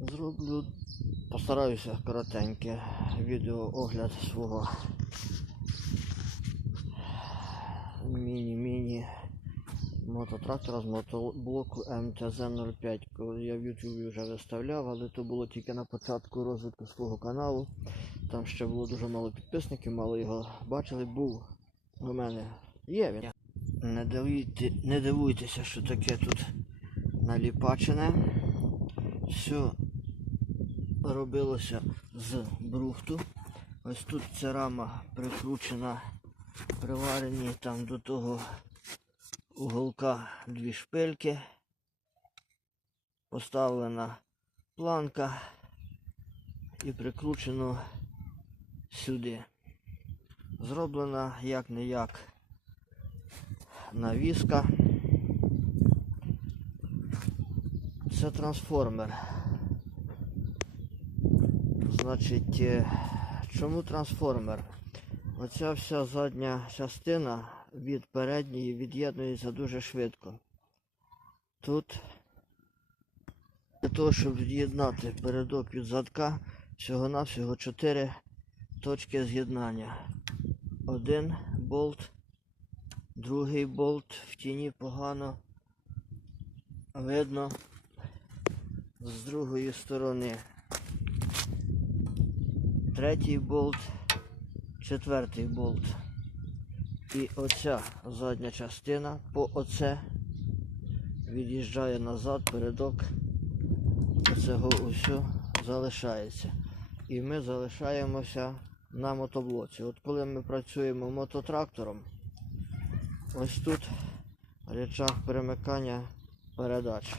Зроблю, постараюся коротеньке відеоогляд свого міні-міні мототрактора з мотоблоку МТЗ-05. Коли я в Ютубі вже виставляв, але то було тільки на початку розвитку свого каналу. Там ще було дуже мало підписників, мало його бачили. Був у мене. Є він. Не, не дивуйтеся, що таке тут наліпачене. Все робилося з брухту. Ось тут ця рама прикручена, приварені там до того уголка дві шпильки. Поставлена планка і прикручено сюди. Зроблена як не як навіска. Це трансформер. Значить, е, чому трансформер? Оця вся задня частина від передньої від'єднується дуже швидко. Тут для того, щоб від'єднати передок від задка, всього-навсього 4 точки з'єднання. Один болт, другий болт в тіні погано видно з другої сторони. Третій болт, четвертий болт. І оця задня частина по оце від'їжджає назад, передок оцього усю залишається. І ми залишаємося на мотоблоці. От коли ми працюємо мототрактором, ось тут речах перемикання передач.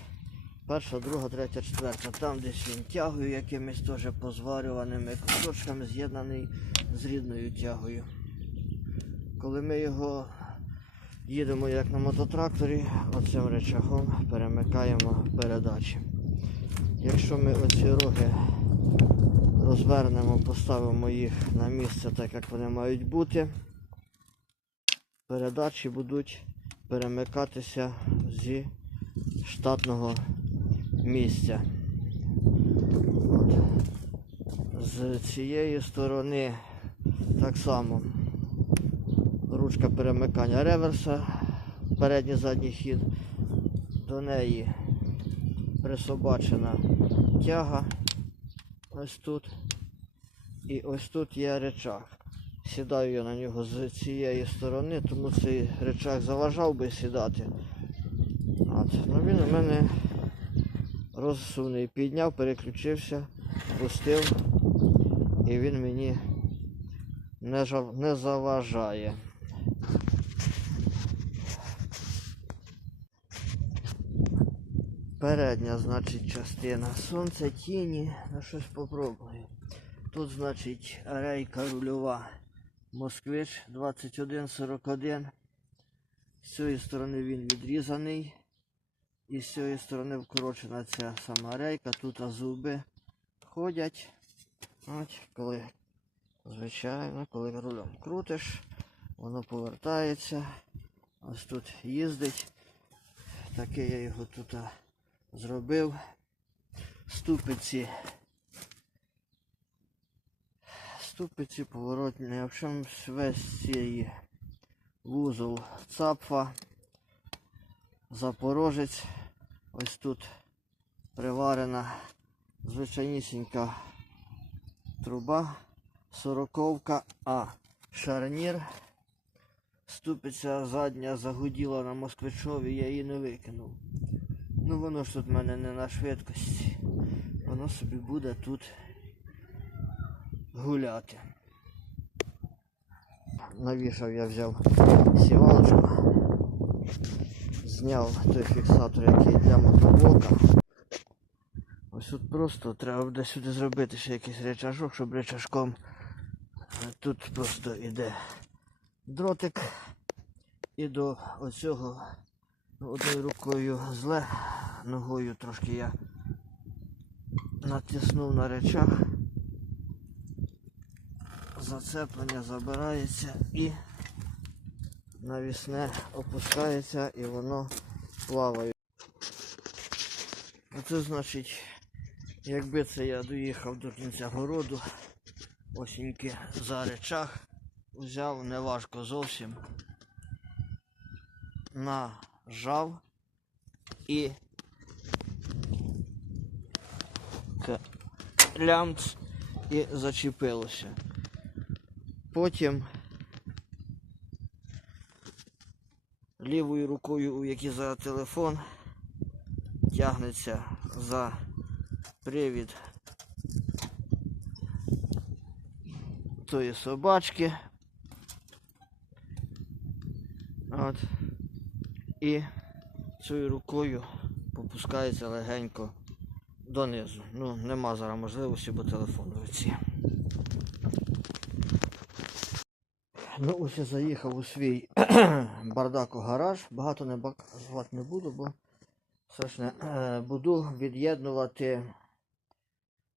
Перша, друга, третя, четверта. Там десь він тягою якимись теж позварюваними кусочками з'єднаний з рідною тягою. Коли ми його їдемо як на мототракторі, оцим речагом перемикаємо передачі. Якщо ми оці роги розвернемо, поставимо їх на місце так, як вони мають бути, передачі будуть перемикатися зі штатного місця. От. З цієї сторони так само ручка перемикання реверса, передній задній хід, до неї присобачена тяга ось тут. І ось тут є речах. Сідаю я на нього з цієї сторони, тому цей речах заважав би сідати. От. Ну він у мене розсувний. Підняв, переключився, пустив, і він мені не, жав- не заважає. Передня, значить, частина. Сонце, тіні, на щось попробую. Тут, значить, рейка рульова. Москвич 2141. З цієї сторони він відрізаний. І з цієї сторони вкорочена ця сама рейка. Тут зуби ходять. От, коли, звичайно, коли рулем крутиш, воно повертається. Ось тут їздить. Таке я його тут зробив. Ступиці. Ступиці поворотні. Общем, весь цей вузол цапфа. Запорожець. Ось тут приварена звичайнісінька труба, сороковка, а шарнір. Ступиця задня загуділа на москвичові, я її не викинув. Ну воно ж тут в мене не на швидкості. Воно собі буде тут гуляти. Навішав я взяв сівалочку, зняв той фіксатор, який для мотоблока. Ось тут просто треба буде сюди зробити ще якийсь речажок, щоб речашком е, тут просто іде дротик і до оцього ну, одною рукою зле, ногою трошки я натиснув на речах. Зацеплення забирається і навісне опускається і воно плаває. Оце значить Якби це я доїхав до кінця городу, осіньки за речах, взяв неважко зовсім, нажав і лямц і зачепилося. Потім лівою рукою, у якій за телефон, тягнеться за привід тої собачки. От. І цією рукою попускається легенько донизу. Ну, нема зараз можливості, бо телефон в руці. Ну, ось я заїхав у свій бардак гараж. Багато не бакувати не буду, бо страшне. Е, Буду від'єднувати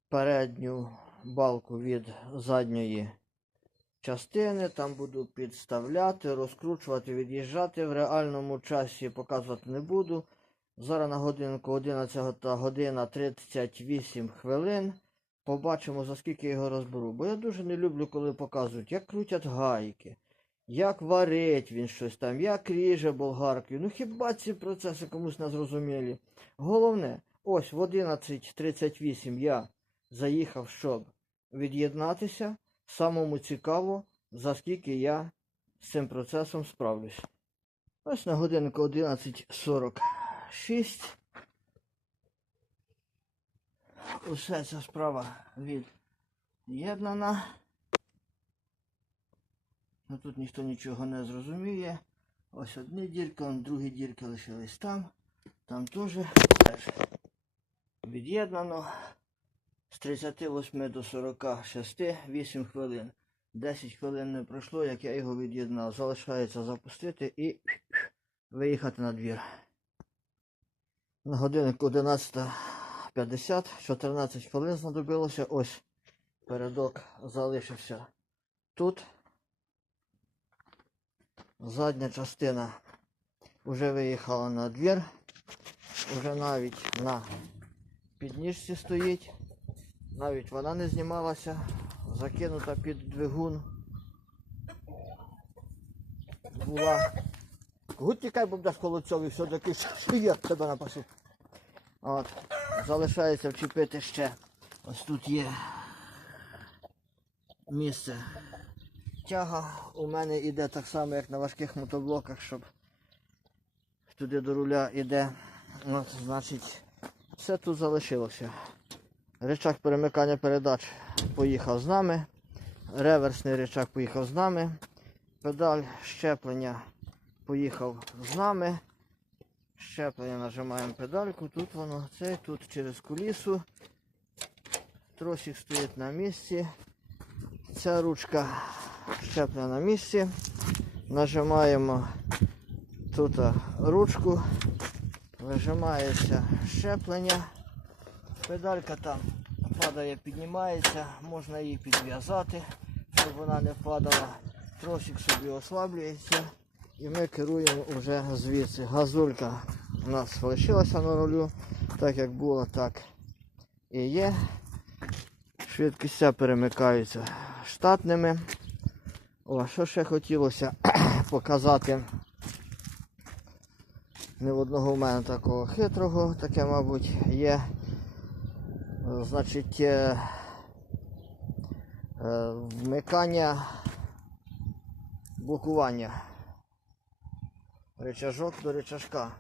передню балку від задньої частини. Там буду підставляти, розкручувати, від'їжджати. В реальному часі показувати не буду. Зараз на годинку 11 година 38 хвилин. Побачимо, за скільки я його розберу. Бо я дуже не люблю, коли показують, як крутять гайки, як варить він щось там, як ріже болгаркою. Ну хіба ці процеси комусь не зрозумілі? Головне, ось в 11.38 я заїхав, щоб від'єднатися. Самому цікаво, за скільки я з цим процесом справлюсь. Ось на годинку 11.46 уся ця справа від'єднана. Ну, Тут ніхто нічого не зрозуміє. Ось одні дірки, другі дірки лишились там. Там теж теж від'єднано. З 38 до 46, 8 хвилин. 10 хвилин не пройшло, як я його від'єднав. Залишається запустити і виїхати на двір. На годинку 11. 50, 14 хвилин знадобилося. Ось передок залишився тут. Задня частина вже виїхала на двір, вже навіть на підніжці стоїть. Навіть вона не знімалася, закинута під двигун. Була. Гуд тікай, бо даш коло цього і все таки, що я тебе напашу. От. Залишається вчепити ще. Ось тут є місце тяга. У мене йде так само, як на важких мотоблоках, щоб туди до руля йде. От, значить, все тут залишилося. Речак перемикання передач поїхав з нами. Реверсний речак поїхав з нами. Педаль щеплення поїхав з нами. Щеплення нажимаємо педальку. Тут воно, цей, тут через кулісу. Тросик стоїть на місці. Ця ручка щеплення на місці. Нажимаємо тут ручку. Вижимається щеплення. Педалька там падає, піднімається, можна її підв'язати, щоб вона не падала. Тросик собі ослаблюється і ми керуємо вже звідси. Газулька у нас лишилася на рулю, так як було, так і є. Швидкістя перемикаються штатними. О, що ще хотілося показати. Не в одного в мене такого хитрого, таке, мабуть, є. Значить, е, е, вмикання блокування. Речажок до речажка.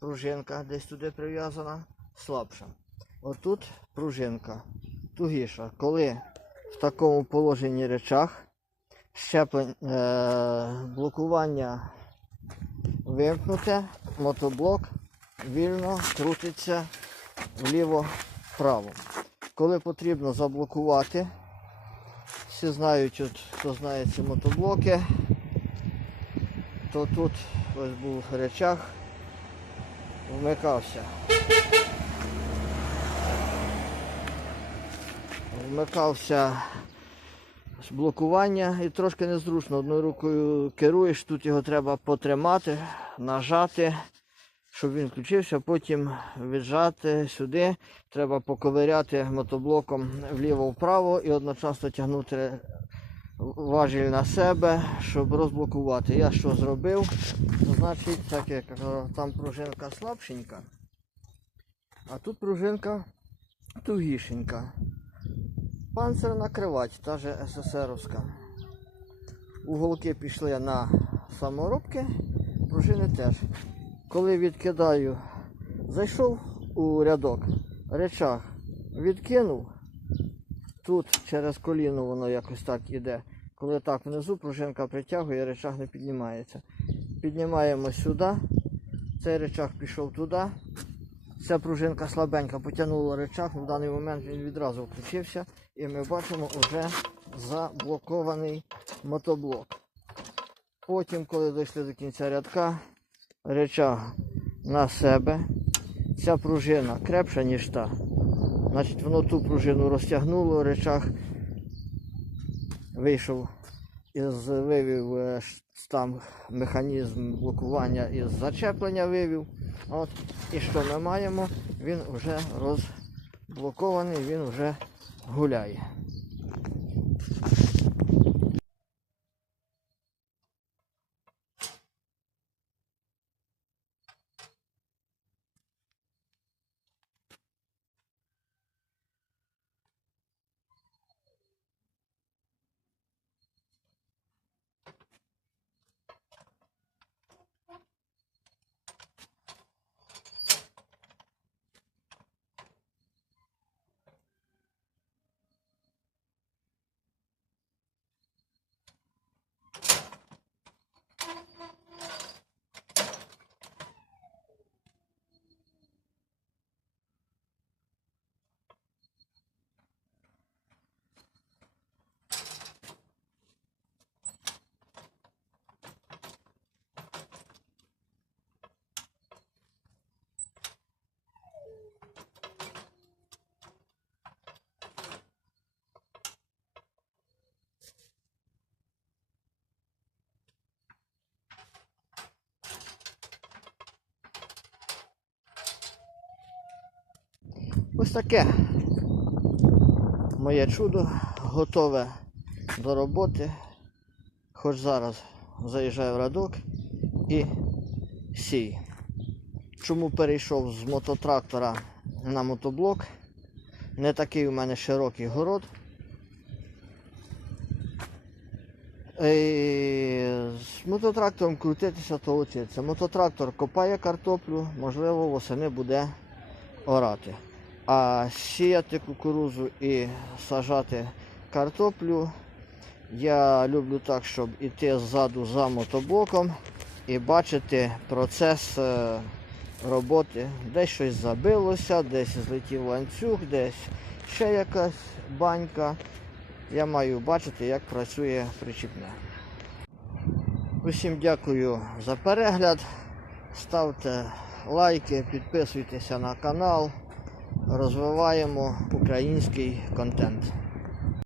Пружинка десь туди прив'язана, слабша. Отут пружинка тугіша. Коли в такому положенні речах щеплень, е, блокування вимкнуте, мотоблок вільно крутиться вліво-вправо. Коли потрібно заблокувати, всі знають, хто знає ці мотоблоки, то тут ось був речах, вмикався. Вмикався з блокування і трошки незручно. Одною рукою керуєш, тут його треба потримати, нажати щоб він включився, потім віджати сюди. Треба поковиряти мотоблоком вліво-вправо і одночасно тягнути важіль на себе, щоб розблокувати. Я що зробив? Значить, так як е, там пружинка слабшенька, а тут пружинка тугішенька. Панцир накривать, та же СССРовська. Уголки пішли на саморобки, пружини теж. Коли відкидаю, зайшов у рядок, речах відкинув, тут через коліно воно якось так іде. Коли так внизу пружинка притягує, речах не піднімається. Піднімаємо сюди, цей речах пішов туди. Ця пружинка слабенька потягнула речах, в даний момент він відразу включився і ми бачимо вже заблокований мотоблок. Потім, коли дійшли до кінця рядка, речах на себе. Ця пружина крепша, ніж та. Значить, воно ту пружину розтягнуло, речах вийшов із вивів е, там механізм блокування із зачеплення вивів. От. І що ми маємо? Він вже розблокований, він вже гуляє. Ось таке моє чудо готове до роботи. Хоч зараз заїжджаю в радок і сій. Чому перейшов з мототрактора на мотоблок? Не такий у мене широкий город. Е, З мототрактором крутитися то летиться. Мототрактор копає картоплю, можливо, восени буде орати. А сіяти кукурузу і сажати картоплю я люблю так, щоб іти ззаду за мотоблоком і бачити процес е, роботи. Десь щось забилося, десь злетів ланцюг, десь ще якась банька. Я маю бачити, як працює причіпне. Усім дякую за перегляд. Ставте лайки, підписуйтеся на канал. Розвиваємо український контент.